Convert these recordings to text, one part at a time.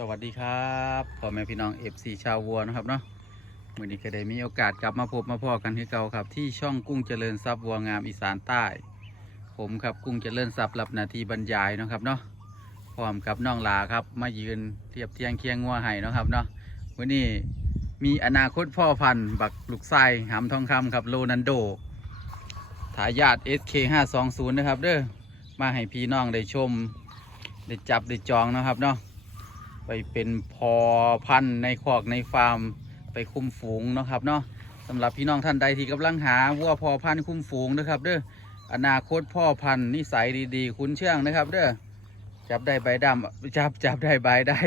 สวัสดีครับพ่อแม่พี่น้องเอฟซีชาววัวนะครับเนาะมื่อนี้ก็ได้มีโอกาสกลับมาพบมาพ่อกันที่เก่าครับ ที่ช่องกุ้งเจริญทรัพย์วัวงามอีสานใต้ ผมครับกุ้งเจริญทรัพย์รับนาทีบรรยายนะครับเนาะพร้อมกับน้องลาครับมายืนเทียบเทียงเคียงงัวไห้นะครับเนาะวันนี้มีอนาคตพ่อพันธุ์บักลูกไส้หำทองคำครับโรนันโดทายาท SK520 นะครับเด้อมาให้พี่น้องได้ชมได้จับได้จองนะครับเนาะ ไปเป็นพอพันธุ์ในคอกในฟาร์มไปคุมฝูงนะครับเนาะสำหรับพี่น้องท่านใดที่กำลังหาวัวพอพันธุ์คุมฝูงนะครับเด้ออนาคตพ่อพันธุ์นิสัยดีๆ คุ้นเชื่องนะครับเด้อจับได้ใบดำจับจับได้ใบได้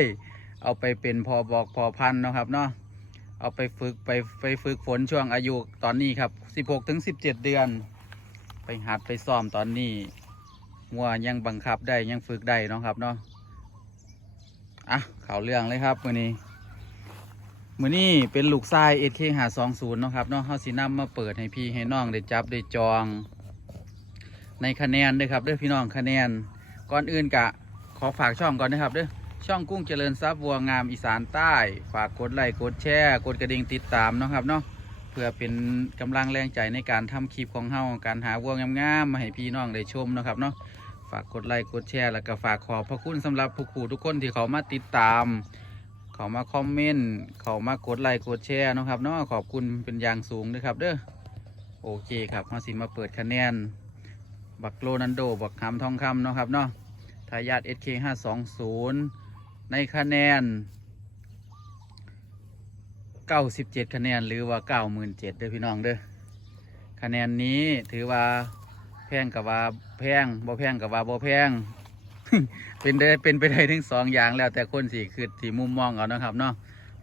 เอาไปเป็นพอบอกพอพันธุ์นะครับเนาะเอาไปฝึกไปไปฝึกฝนช่วงอายุตอนนี้ครับ16ถึง17 เดือน ไปหัดไปซ้อมตอนนี้วัวยังบังคับได้ยังฝึกได้นะครับเนาะ อะข่าวเรื่องเลยครับมือนี้มือนี้เป็นลูกทรายเอเคหาสองศูนย์นาะครับเนาะเฮาสีน้ำมาเปิดให้พี่ให้น้องได้จับได้จอง ในคะแนนเด้วยครับเด้อพี่น้องคะแนนก่อนอื่นกะ ขอฝากช่องก่อนนะครับเด้อช่องกุ้งเจริญทรัพย์วัวงามอีสานใต้ ฝากกดไลค์กดแชร์กดกระดิ่งติดตามเนาะครับเนาะเพื่อเป็นกำลังแรงใจในการทำคลิปของเฮาการหาวัวงามๆมาให้พี่น้องได้ชมเนาะครับเนาะ ฝากกดไลค์กดแชร์แล้วก็ฝากขอบพระคุณสำหรับผู้ผู้ทุกคนที่เขามาติดตาม เขามาคอมเมนต์เขามากดไลค์กดแชร์นะครับเนาะขอบคุณเป็นอย่างสูงด้วยครับเด้อโอเคครับมาสิมาเปิดคะแนน บักโลนันโดบักคำทองคำนะครับเนาะทายาท SK 520 ในคะแนน 97 คะแนนหรือว่า 97เด้อพี่น้องเด้อคะแนนนี้ถือว่า พงกับว่าแพงบ่แพงกับว่าบ่แพง เป็นได้เป็นไปได้ทั้งสองอย่างแล้วแต่คนสิคือที่มุมมองเอานะครับเนาะ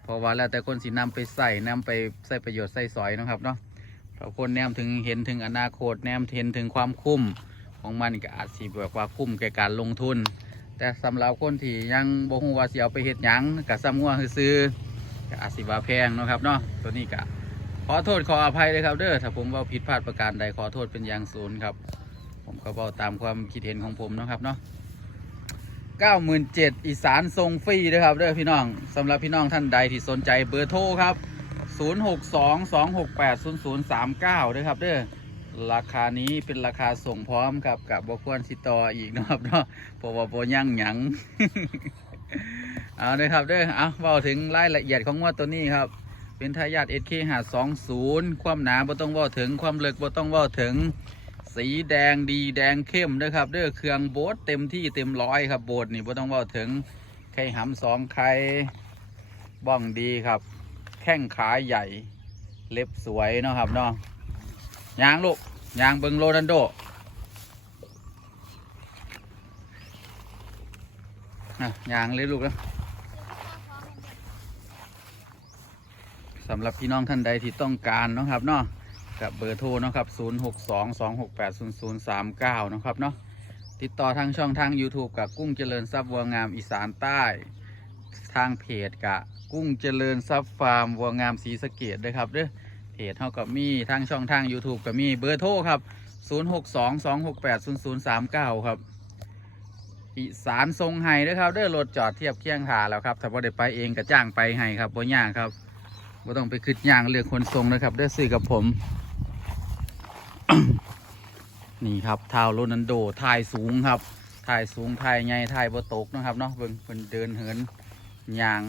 เพราะว่าแล้วแต่คนสินำไปใส่นำไปใส่ประโยชน์ใส่สอยนะครับเนาะเพราะคนแนมถึงเห็นถึงอนาคตแนมเห็นถึงความคุ้มของมันก็อาจสิแบบว่าคุ้มแก่การลงทุน แต่สำหรับคนที่ยังบ่ฮู้ว่าสิเอาไปเฮ็ดหยังก็ซ้ำงัวซื้อก็อาจสิว่าแพงนะครับเนาะตัวนี้ก็ ขอโทษขออภัยเลยครับเด้อถ้าผมเว่าผิดพลาดประการใดขอโทษเป็นอย่างสูงครับ ผมก็บอกตามความคิดเห็นของผมนะครับเนาะ97,000อีสานทรงฟรีนะครับเด้อพี่น้องสำหรับพี่น้องท่านใดที่สนใจเบอร์โทรครับ 0622680039ด้วยครับเด้อราคานี้เป็นราคาส่งพร้อมครับกับบควรสิตออีกนะครับเนาะเพราะว่าบ่ยั่งหยังเอาเลยครับเด้อเอาเบาถึงรายละเอียดของงวดตัวนี้ครับ เป็นทายาท SK 520 ความหนาบ่ต้องว่าถึงความเลึกบ่ต้องว่าถึง สีแดงดีแดงเข้มด้วยครับเด้อเครื่องโบดเต็มที่เต็มร้อยครับโบดนี่บ่ต้องว่าถึงไข่หำสองไข่บ้องดีครับ แข้งขาใหญ่เล็บสวยเนาะครับเนาะยางลูกยางเบิงโรนันโดอะยางเลยลูกนะ สำหรับพี่น้องท่านใดที่ต้องการนะครับเนาะกับเบอร์โทรนะครับ 0 6 2 2 6 8 0 0 3 9 นะครับเนาะติดต่อทางช่องทาง YouTube กับกุ้งเจริญทรัพย์วัวงามอีสานใต้ ทางเพจกับกุ้งเจริญทรัพย์ฟาร์มวัวงามศรีสะเกดด้วยครับเด้อเพจเท่ากับมีทางช่องทาง YouTube กับมีเบอร์โทรครับ 0 6 2 2 6 8 0 0 3 9 ครับอีสานทรงไห้ด้วยครับเด้อรถจอดเทียบเคียงขาแล้วครับถ้าบ่ได้ไปเองก็จ้างไปให้ครับบ่ยากครับ บ่ต้องไปคืดย่างเลือกคนทรงนะครับ ได้ซื้อกับผม นี่ครับเท้าโรนันโดถ่ายสูงครับถ่ายสูงถ่ายใหญ่ถ่ายบ่ตกนะครับเนาะเบิ่งเพิ่นเดินเหินย่าง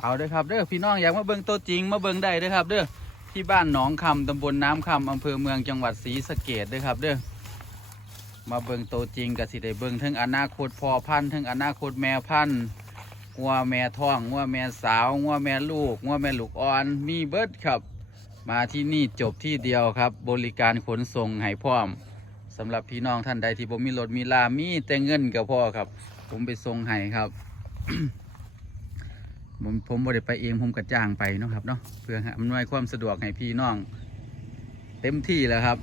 เอาเด้อครับเด้อพี่น้องอยากมาเบิ่งตัวจริงมาเบิ่งได้เด้อครับเด้อที่บ้านหนองคำตำบลน้ำคำอำเภอเมืองจังหวัดศรีสะเกดเด้อครับเด้อ มาเบิ่งโตจริงกับสิได้เบิ่งทั้งอนาคตพ่อพันธุ์ทั้งอนาคตแม่พันธุ์งัวแม่ท้องงัวแม่สาวงัวแม่ลูกงัวแม่ลูกอ่อนมีเบิดครับ มาที่นี่จบที่เดียวครับ บริการขนส่งให้พร้อมสำหรับพี่น้องท่านใดที่บ่มีรถมีลามีแต่เงินก็พอครับ ผมไปส่งให้ครับ ผมผมบ่ได้ไปเองผมก็จ้างไปเนาะครับเนาะเพื่ออำนวยความสะดวกให้พี่น้อง เต็มที่แล้วครับ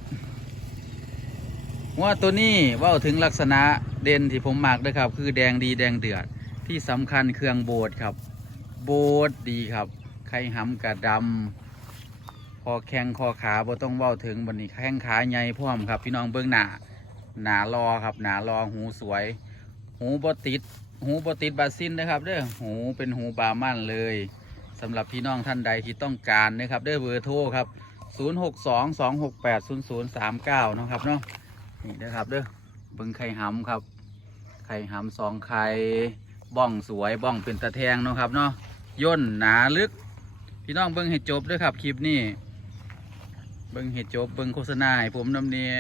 ว่าตัวนี้ว่าถึงลักษณะเด่นที่ผมมักนะครับ คือแดงดีแดงเดือดที่สำคัญเครื่องโบดครับ โบดดีครับ ไข่หำกระดำพอแข้งคอขาบ่ต้องเว้าถึงบันนี้แข้งขาใหญ่พร้อมครับ พี่น้องเบื้องหน้าหนารอครับ หนารอหูสวย หูบติด หูบติดบาซินนะครับเด้อหูเป็นหูบามั่นเลยสำหรับพี่น้องท่านใดที่ต้องการนะครับเด้อเบอร์โทรครับ 0622680039 นะครับเนาะ นี่นะครับเด้อเบิ่งไข่หำครับ ไข่หำสองไข่บ้องสวยบ้องเป็นตะแทงเนาะครับเนาะย่นหนาลึก พี่น้องเบิ่งให้จบด้วยครับคลิปนี้เบิ่งให้จบเบิ่งโฆษณาให้ผมนำเนีย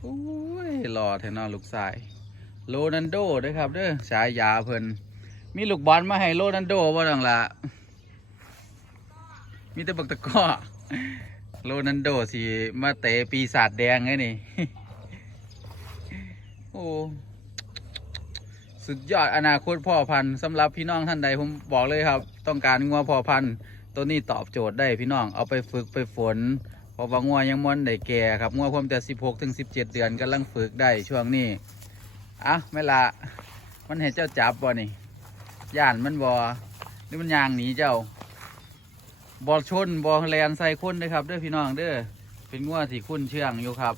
โอ้ยหล่อแทนอลูกชายโรนันโดเด้วยครับเด้อฉายาเพิ่นมีลูกบอลมาให้โรนันโดบ่ดังละ มีแต่บักตะก้อโรนันโดสิมาเตะปีศาจแดงไงนี่ โอ้สุดยอดอนาคตพ่อพันธุ์สำหรับพี่น้องท่านใดผมบอกเลยครับ ต้องการงัวพ่อพันธุ์ตัวนี้ตอบโจทย์ได้พี่น้องเอาไปฝึกไปฝนเพราะว่างัวยังมันได้แก่ครับงัวผมแต่ 16ถึง17 เดือนกำลังฝึกได้ช่วงนี้อะไม่ละมันเห็นเจ้าจับบ่นี่ย่านมันบ่หรือมันยางหนีเจ้า บอลชนบอลแลนใส่คนเด้อครับเด้อพี่น้องเด้อเป็นงัวที่คุ้นเชื่องอยู่ครับ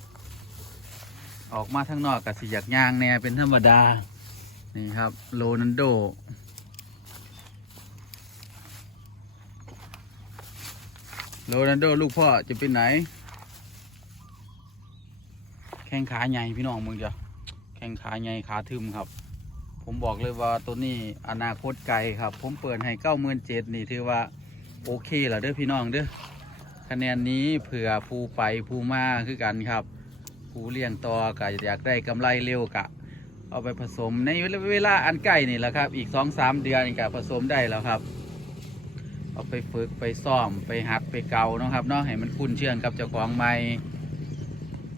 ออกมาทางนอกกับสิอยากยางแน่เป็นธรรมดา นี่ครับโรนันโดโรนันโดลูกพ่อจะเป็นไหน แข้งขาใหญ่พี่น้องมึงจ้ะแข้งขาใหญ่ขาทึมครับ ผมบอกเลยว่าตัวนี้อนาคตไกลครับ ผมเปิดให้เก้าหมื่นเจ็ดนี่ถือว่า โอเคแล้วเด้อพี่น้องเด้อคะแนนนี้เผื่อผู้ไปผู้มาคือกันครับ ผู้เลี้ยงต่อก็อยากได้กำไรเร็วกะ เอาไปผสมในเวลาอันใกล้นี่แหละครับ อีกสองสามเดือนก็ผสมได้แล้วครับ เอาไปฝึกไปซ่อมไปหัดไปเกาเนาะครับเนาะให้มันคุ้นเชื่องกับเจ้าของใหม่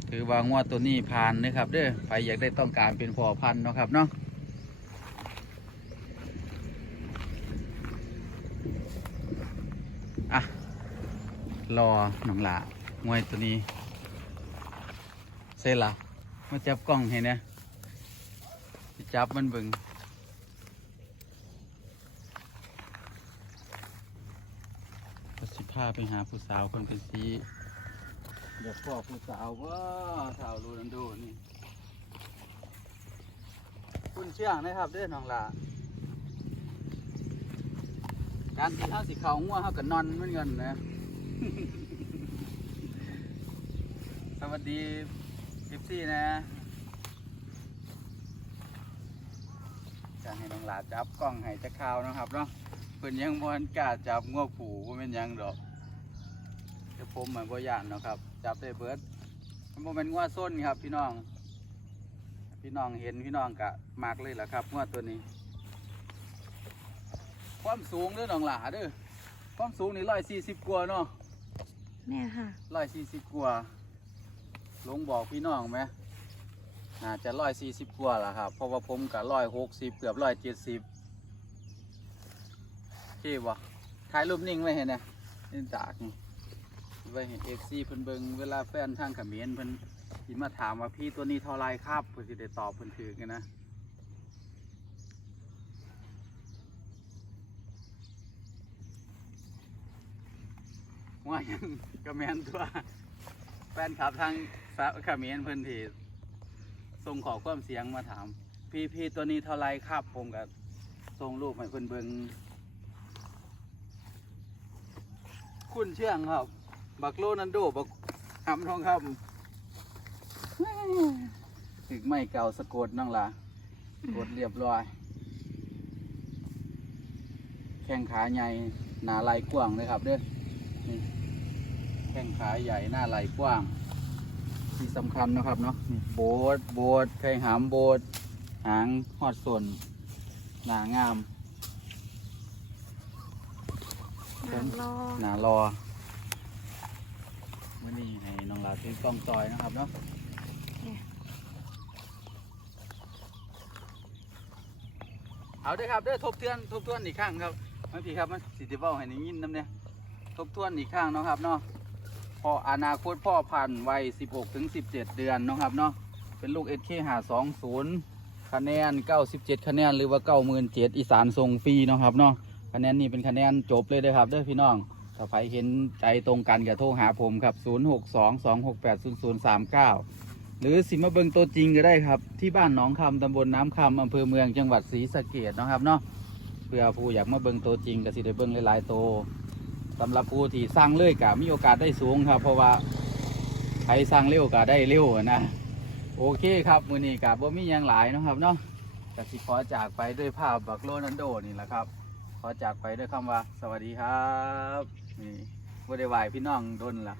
ถือว่างวดตัวนี้ผ่านนะครับเด้อใครอยากได้ต้องการเป็นพอพันเนาะครับเนาะ รอหนองหลางวยตัวนี้เสร็จละมาจับกล้องให้เนี่ยจับมันบิ่งก็สิพาไปหาผู้สาวคนเป็นสีเดี๋ยวพ่อผู้สาวว่าสาวรูนันโดนี่ คุณเชื่องนะครับเด้อน้องหลาการที่เขาสิเขาง่วงเขาก็นอนเหมือนกันนะ สวัสดีพิปซี่นะจะให้น้องหลาจับกล้องให้จะข่าวนะครับเนาะเพิ่นยังบ่ทันกล้าจับงัวผูบ่แม่นหยังดอกแต่ผมมันบ่ย่านเนาะครับ จับได้เบิดมันบ่แม่นงัวส้นครับ พี่น้อง พี่น้องเห็นพี่น้องกะมักเลยล่ะครับงัวตัวนี้ ความสูงเด้อน้องหลาเด้อความสูงนี่140กว่าเนาะ แม่ค่ะ140กว่าลงบอกพี่น้องไหมน่าจะร้อยสี่สิบกว่าละครับ เพราะว่าผมกับร้อยหกสิบเกือบร้อยเจ็ดสิบโอเควะถ่ายรูปนิ่งไว้เห็นไหมนี่จากนี่ไว้เห็นเอฟซีเพิ่นเบิงเวลาแฟนทางขมรเพิ่นสิมาถามว่าพี่ตัวนี้เท่าไรครับเพื่อสิได้ตอบเพิ่นถือกันนะ ว่ายังก็แมนตัวแฟนคลับทางสาวเขมรเพิ่นที่ส่งขอความเสียงมาถาม พี่พี่ตัวนี้เท่าไรครับผมกับส่งรูปให้เพิ่นเบิงคุณเชื่องครับ บักโลนันโดบักหำทองคำถึกไม่เก่าสะกดนั่งละกดเรียบร้อย แข้งขาใหญ่หนาไหลกว้างเลยครับเด้อ นี่แข้งขาใหญ่หน้าไหลกว้าง ที่สำคัญนะครับเนาะนี่โบดโบดไข่หามโบดหางหอดส่วนหนางามนางรอหนารอมื่อนี้ให้น้องหลาซื้อกล้องซอยนะครับเนาะเอาเด้วยครับเด้อทบทวนทบทวนอีกครั้งครับเมื่อกี้ครับมันสิทธิเบ้าให้ได้ยินน้ำเนี่ย ทบทวนอีกครั้งนะครับเนาะพออนาคตพ่อพันธุ์วัย 16ถึง17 เดือนนะครับเนาะเป็นลูก SK 520คะแนน 97 คะแนนหรือว่า 97อีสานทรงฟรีนะครับเนาะคะแนนนี้เป็นคะแนนจบเลยเด้อครับเด้อพี่น้องถ้าใครเห็นใจตรงกันก็โทรหาผมครับ 0622680039 หรือสิมาเบิงตัวจริงก็ได้ครับ ที่บ้านหนองคำตำบลน้ำคำอำเภอเมืองจังหวัดศรีสะเกดนะครับเนาะเพื่อผู้อยากมาเบิงตัวจริงก็สิได้เบิงหลายๆตัว สำหรับผู้ที่สร้างเลื่อยก็มีโอกาสได้สูงครับ เพราะว่าใครสร้างเร็วก็ได้เร็วนะโอเคครับมือนี้กับว่มียังหลายนะครับเนาะกสิขอจากไปด้วยภาพบักโลนันโดนี่แหละครับ ขอจากไปด้วยคำว่า สวัสดีครับนี่บ่ได้ไหวพี่น้องโดนละ